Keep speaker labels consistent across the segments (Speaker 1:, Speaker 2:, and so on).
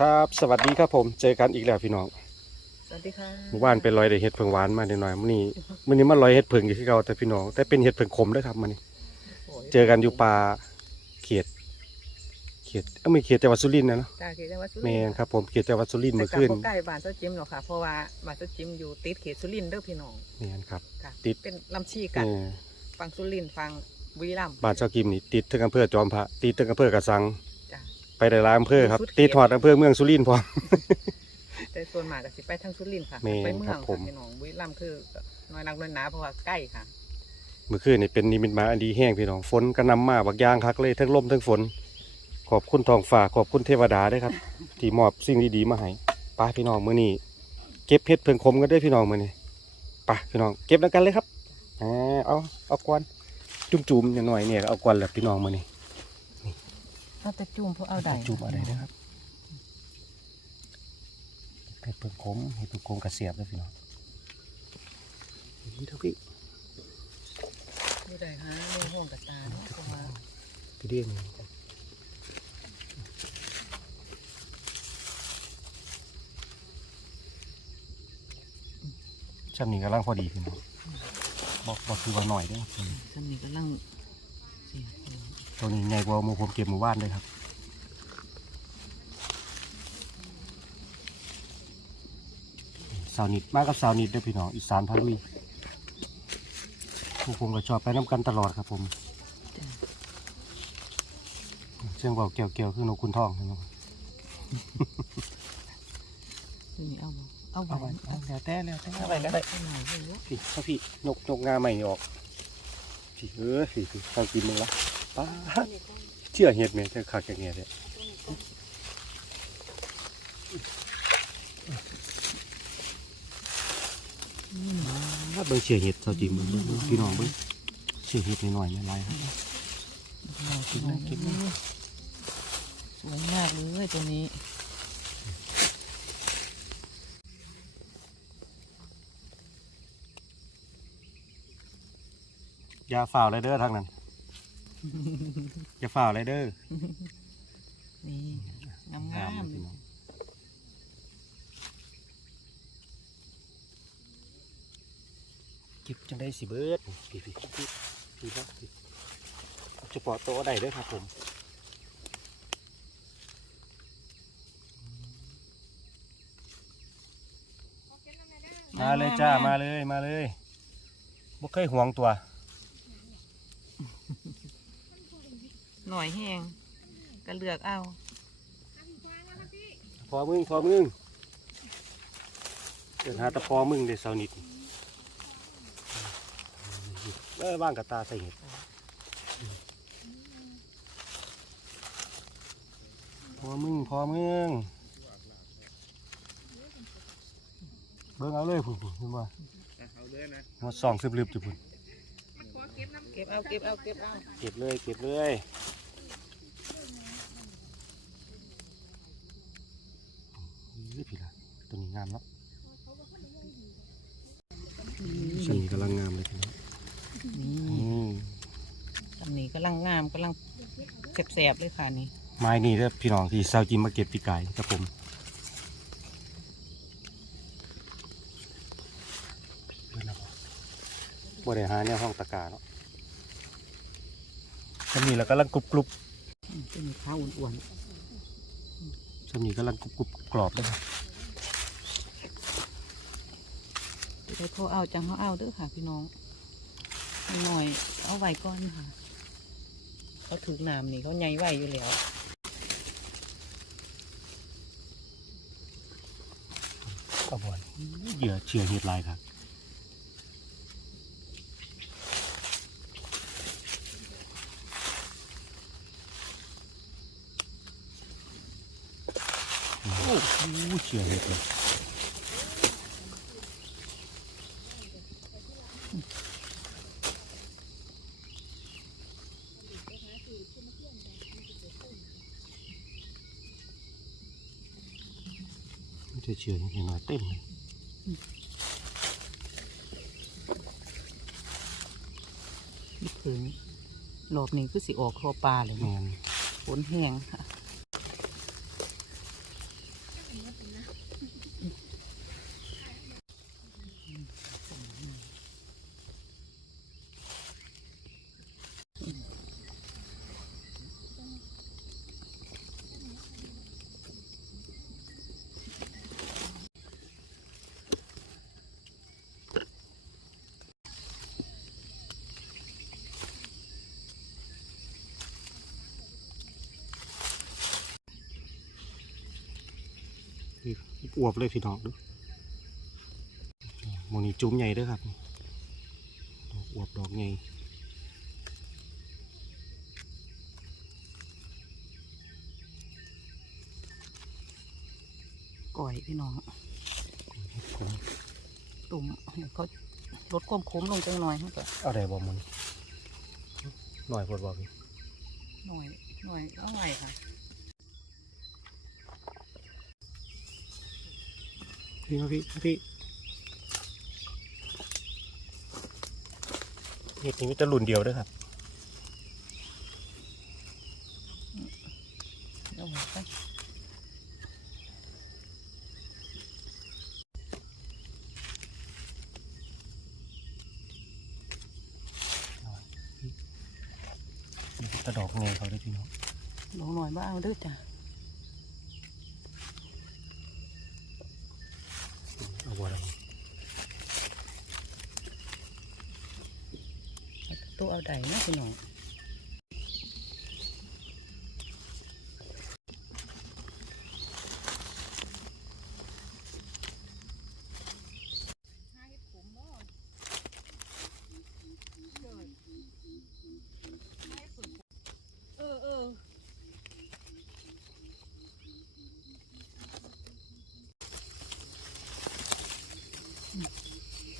Speaker 1: ครับ สวัสดีครับผม เจอกันอีกแล้วพี่น้อง
Speaker 2: สวัสดีค่ะ
Speaker 1: เมื่อวานเป็นรอยได้เห็ดเพิงหวานมาหน่อยๆมื้อนี้มื้อนี้มาลอยเห็ดเพิงอยู่ที่เก่าแต่พี่น้อง แต่เป็นเห็ดเพิงขมด้วยครับมื้อนี้เจอกันอยู่ป่าเขียด เขียดเอ้าไม่เขียดจังหวัดสุรินทร์นะเนาะ
Speaker 2: จากเขตจังหวัดสุ
Speaker 1: แม่
Speaker 2: ริน
Speaker 1: น
Speaker 2: ทร์
Speaker 1: ครับผมเขียดจังหวัดสุรินทร์
Speaker 2: แต่
Speaker 1: เมื่อ
Speaker 2: กับ
Speaker 1: คืน
Speaker 2: บ่ใกล้บ้านเจ้าจิมหรอกค่ะ เพราะว่าบ้านเจ้าจิมอยู่ติดเขตสุรินทร์เด้อพี่น้อง
Speaker 1: แม่นครับ
Speaker 2: ค่ะ
Speaker 1: ติด
Speaker 2: เป็นลำชี
Speaker 1: เอ
Speaker 2: กัน
Speaker 1: อ
Speaker 2: ฝั่งสุรินทร์ฝั่งบุรีรัมย์
Speaker 1: บ้านเจ้ากิมนี่ติดถึงอำเภอจอมพระติดถึงอำเภอกระสัง
Speaker 2: จ้ะ
Speaker 1: ไปได้หลายอำเภอครับ
Speaker 2: สุดเขต
Speaker 1: ติดหอดอำเภอเมืองสุรินทร์พร้อม
Speaker 2: แต่ส่วนมากก็สิไปทางสุรินทร์ค่ะ
Speaker 1: แม่น
Speaker 2: ไปเมื
Speaker 1: ครั
Speaker 2: อง
Speaker 1: บผม
Speaker 2: ค่ะพี่น้องบุรีรัมย์คือน้อยนักน้อยหนาเพราะว่าใกล้ค่ะ
Speaker 1: เมื่อคืนนี่เป็นนิมิตหมายอันดีแห้งพี่น้องฝนกระหนำมาบักอยางคักเลยทั้งลมทั้งฝน ขอบคุณทองฟ้าขอบคุณเทวดาด้วยครับ ที่มอบสิ่งดีๆมาให้ไป้าพี่น้องมื้อนี้เก็บเพชรเพิ่งคมกันด้วยพี่น้องมื้อนี้ไป้าพี่น้องเก็บแล้วกันเลยครับอ่าเอาเอากวนจุ่มๆอย่างหน่อยเนี่ยก็เอากวนแหละพี่น้องมื้อนี้
Speaker 2: เอาแต่จุ่มเพราะเอาได้
Speaker 1: จุ่มอะไรนะครับเพชรเพิ่งคมให้เพิ่งคมกระเสียบเลยพี่น้องนี่เท่าพี่
Speaker 2: ดูได้ฮะในห้องกับตาเนาะเพราะว่า
Speaker 1: พี่เดียนชั้นนี้กำลังพอดีพี่น้องบอกบอกคือว่าหน่อยเด้วย
Speaker 2: ฉันนี่กำลังเสีย ตัว
Speaker 1: ตัวนี้ใหญ่กว่าหมูผมเก็บหมู่บ้านเลยครับสาวนิดมากับสาวนิดเด้วยพี่น้องอีสานพาลุยพวกผมก็ชอบไปน้ำกันตลอดครับผมเชียงเบาเกี่ยวเกี่ยวๆคือนกคุณทองพี่น้อง
Speaker 2: นี่เอาบ่เอา
Speaker 1: เอา
Speaker 2: ไว้
Speaker 1: ไปเอาแล้วแต่แล้วแต่
Speaker 2: เอาไว้ก็ได้เอาไว้เลยเนอะ
Speaker 1: พี่ถ้าพี่นกนกงาใหม่นี่ออกพี่เออพี่พี่ทางกินมึงละ ป้าดเชื่อเห็ดไหมเชื่อขาดจากเห็ดเลยถ้าเบิ่งเชื่อเห็ดเท่าจริงมึงเบิ่งเบิ่งพี่น้องเบิ่งเชื่อเห็ดหน่อยๆไม่ไรครับ
Speaker 2: เอากินเลยกินเลยสวยมากเลยตัวนี้
Speaker 1: อย่าฝ่าวไรเด้อทางนั้น อย่าฝ่าวไรเด้อ
Speaker 2: นี่งาม
Speaker 1: งาม
Speaker 2: งาม
Speaker 1: เลยพี่น้องเก็บจังได้สิเบิดพี่พี่พี่พี่ครับพี่เฉพาะโต๊ะได้เด้อครับผมมาเลยจ้ามาเลยมาเลยบ่เคยห่วงตัว
Speaker 2: หน่อยแห้งก็เลือกเอา
Speaker 1: พอมึงพอมึงเดินหาแตะพอมึงเดี๋ยวเสาร์นิดเออบ้างกับตาใส่เห็ดพอมึงพอมึงเบิ่งเอาเลยพุ่นพุ่นเห็นบ่
Speaker 3: เอาเลยนะ
Speaker 1: หัวส่องซึบลืบจุพุ่น
Speaker 2: เก็บเอาเก็บเอาเก็บเอา
Speaker 1: เก็บเลยเก็บเลยนี่พี่ละ ตัวนี้งามแล้วส่วนนี้กำลังงามเลยพี่น้อง
Speaker 2: นี่
Speaker 1: อืม
Speaker 2: อันนี้กำลังงามกำลังแสบๆเลยค่ะนี่
Speaker 1: ไม้นี่เด้อพี่น้องที่เซาจิมมาเก็บปีกายครับผมเบิดแล้วบ่บ่ได้หาแนวห้องตะกาเนาะสำนีแล้วกำลังกรุบกรุบ
Speaker 2: อืมเป็นข้าวอ้วน
Speaker 1: สำนีกำลังกรุบกรุบกรอบเลยครับ
Speaker 2: ๆจะได้พอเอาจังเขาเอาเด้อค่ะ พี่น้องหน่อยเอาไว้ก่อนค่ะ เขาถือน้ำนี่เขาใหญ่ไว้อยู่แล้ว
Speaker 1: ก็บ่นเหยื่อเชื่อเห็ดลายครับโอ้โหเชื่อเห็ดเลย ไม่ได้เชื่อเห็นหน่อยเต็มเลย
Speaker 2: นี่ถึงรอบนี้คือสิออกคอปลาเลย
Speaker 1: แม
Speaker 2: เนาะ
Speaker 1: น
Speaker 2: ฝนแห้งค่ะ
Speaker 1: อวบเลยพี่น้องดูหมองนี้จุ้มใหญ่เด้วยครับดอกอวบดอกใหญ่
Speaker 2: ก่อยพี่น้อง
Speaker 1: ผม
Speaker 2: ตุ่มให้เขาลดความขมลงจังหน่อยให้ก็
Speaker 1: เอาได้บ่มันหน่อยพอดบ่พี่
Speaker 2: หน่อยหน่อยเอาไว้ค่ะ
Speaker 1: พี่มาพี่มาพี่เห็ดนี้มีแต่รุ่นเดียวเด้วยครับ
Speaker 2: เอาไว้ค่ะ
Speaker 1: มีแต่ดอกไงเขาได้อพี่น้อง
Speaker 2: ลงหน่อยบ้าเอาเด้อจ้ะ
Speaker 1: เอาบัวอะไร
Speaker 2: ตัวเอาใดนะพี่น้องเออเออ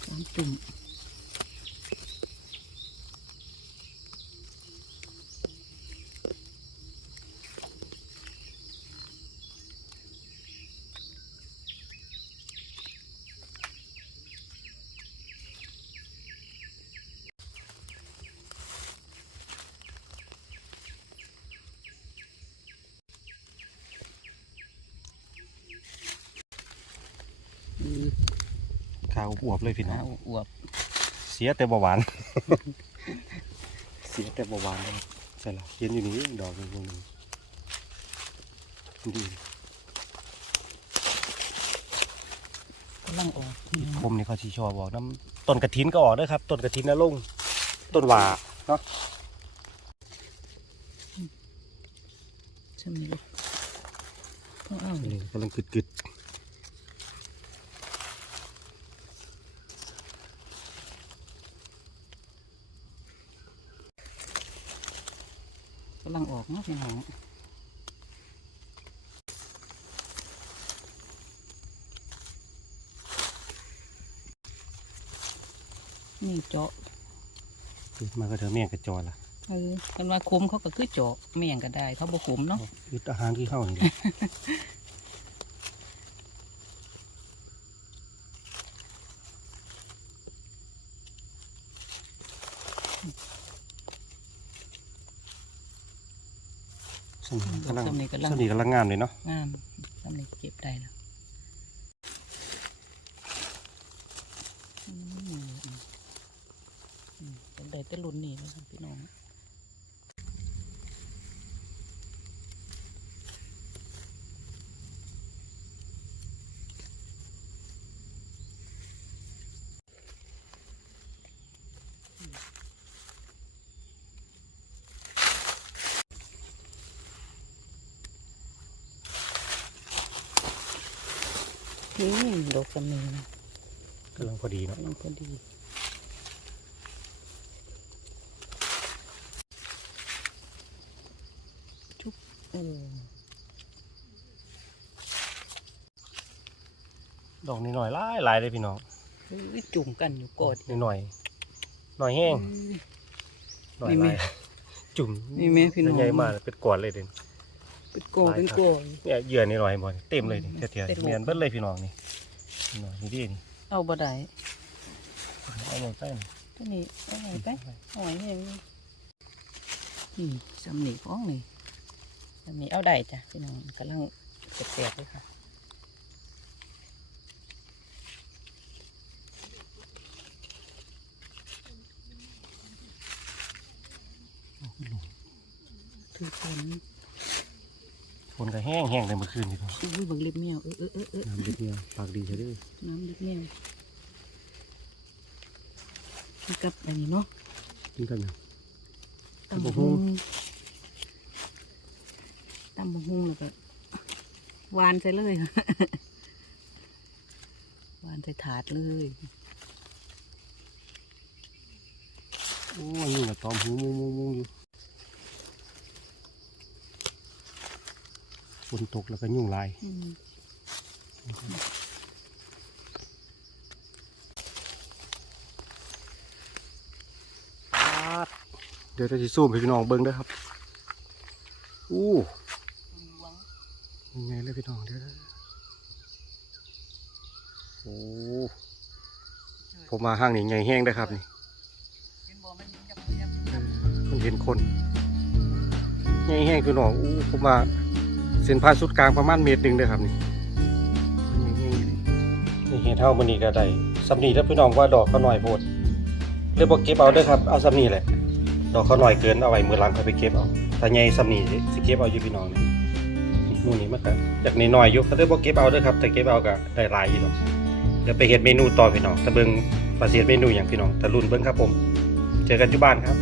Speaker 2: สองตุ่ม
Speaker 1: อวบเลยพี่น้อง
Speaker 2: เอาอวบ
Speaker 1: เสียแต่เบาหวาน เสียแต่เบาหวานเลยใช่ละเย็นอยู่นี่ดอกหนึงหนึงดี
Speaker 2: กำลังออกพี่น้อง
Speaker 1: ผมนี่เขาชีชอบบอกน้ำต้นกระถินก็ออกเด้วยครับต้นกระถินนะลุงต้นหว่าเนาะ
Speaker 2: ใช่ไหมลูกต้องเอา
Speaker 1: นี่กำลังกึดกึดำ
Speaker 2: ลังออกเนาะพี่น้องนี่เจาะ
Speaker 1: มาก็เถอะแม่งกระจอละ
Speaker 2: เออกันว่าคมเขาก็คือเจาะแม่งก็ได้ เขาบ่ขมเนาะ
Speaker 1: ยึดอาหารที่เข้านี่แห ละสำนีกำลัง
Speaker 2: สำนีกำลัง
Speaker 1: สำนีกำลังงามเลยเนาะ
Speaker 2: งามสำนีเก็บได้แล้วอืมอืมเป็นได้แต่รุ่นนี้นะครับพี่น้อง นี่ดอกสำนีนะ
Speaker 1: กำลังพอดีเนาะ
Speaker 2: กำลังพอดีชุบเออ
Speaker 1: ดอกนิดหน่อยลายลายเลยพี่น้อง
Speaker 2: จุ่มกันอยู่กอด
Speaker 1: นิดหน่อย หน่อยแห้งหน่อยลายจุ่ม
Speaker 2: นี่แม่พี่น้อง
Speaker 1: ใหญ่มากเป็นกวดเลยเด่น
Speaker 2: เป็นกอดเป็นกอด
Speaker 1: เนี่ยเหยื่อนี่หน่อยบ่เต็มเลยนี่เทีย
Speaker 2: เต็ม
Speaker 1: ๆเมียนเบิ้ลเลยพี่น้องนี่หน่อยนี่ดินี่
Speaker 2: เอาบ่ได้
Speaker 1: เอาหมดใต้นี่
Speaker 2: ตัวนี้เอาไหนไปเอาไหนเนี่ยนี่สำนีฟ้องนี่สำนีเอาได้จ้ะพี่น้องกำลังแตกๆเลยค่ะถือฝน
Speaker 1: ฝ นก็แห้งแห้งเลยเมื่อคืนนี่พี่น้อง
Speaker 2: อุ้ยเบังเล็บแมวเออเออเออเออ
Speaker 1: น้ำเด็ดเนี่ยปากดีใช่ด้วย
Speaker 2: น้ำเล็บแมวนี่กับอันนี้เนาะ
Speaker 1: กินกันนะ
Speaker 2: ตำ
Speaker 1: บั
Speaker 2: บั
Speaker 1: ก
Speaker 2: ก
Speaker 1: หุ่
Speaker 2: ฮุ
Speaker 1: ง
Speaker 2: งตำบักฮุงแล้วก็หวานใส่เลยวานใส่ถาดเลย
Speaker 1: โอ้ยนี่แหละตอมหูมุงมุงมุงอยู่ ฝนตกแล้วก็ยุ่งหลาย
Speaker 2: อืม
Speaker 1: เดี๋ยวจะซูมให้พี่น้องเบิ้งเด้วยครับ อู้
Speaker 2: หลวง
Speaker 1: ยังไงเลยพี่น้องเดี๋ยวนะโอ้ผมมาห้างนี่ใหญ่แห้งได้อครับนี่
Speaker 2: เห็นบ่มันยับยับยับ
Speaker 1: มันเห็นคนใหญ่แห้งพี่น้องอู้ผมมาเส้นผ่านสุดกลางประมาณเมตรหนึ่งเด้อครับนี่เลยนี่เห็นเท่ามันนี่ก็ได้สำนีถ้าพี่น้องว่าดอกเขาหน่อยโพดเลยบอกเก็บเอาด้อครับเอาสำนีแหละ ดอกเขาหน่อยเกินเอาไว้มือหลังค่อยไปเก็บเอาถ้าใหญ่สำนีสิเก็บเอาอยู่พี่น้องนี่นี่หมู่นี้มันก็จากนน้อยๆอยู่ก็เลยบอกเก็บเอาด้อครับแต่เก็บเอาก็ได้หลายอยู่หรอกเดี๋ยวไปเฮ็ดเมนูต่อพี่น้องถ้าเบิงว่าสิเฮ็ดเมนูหยังพี่น้องถ้ารุ่นเบิ่งครับผม เจอกันอยู่บ้านครับ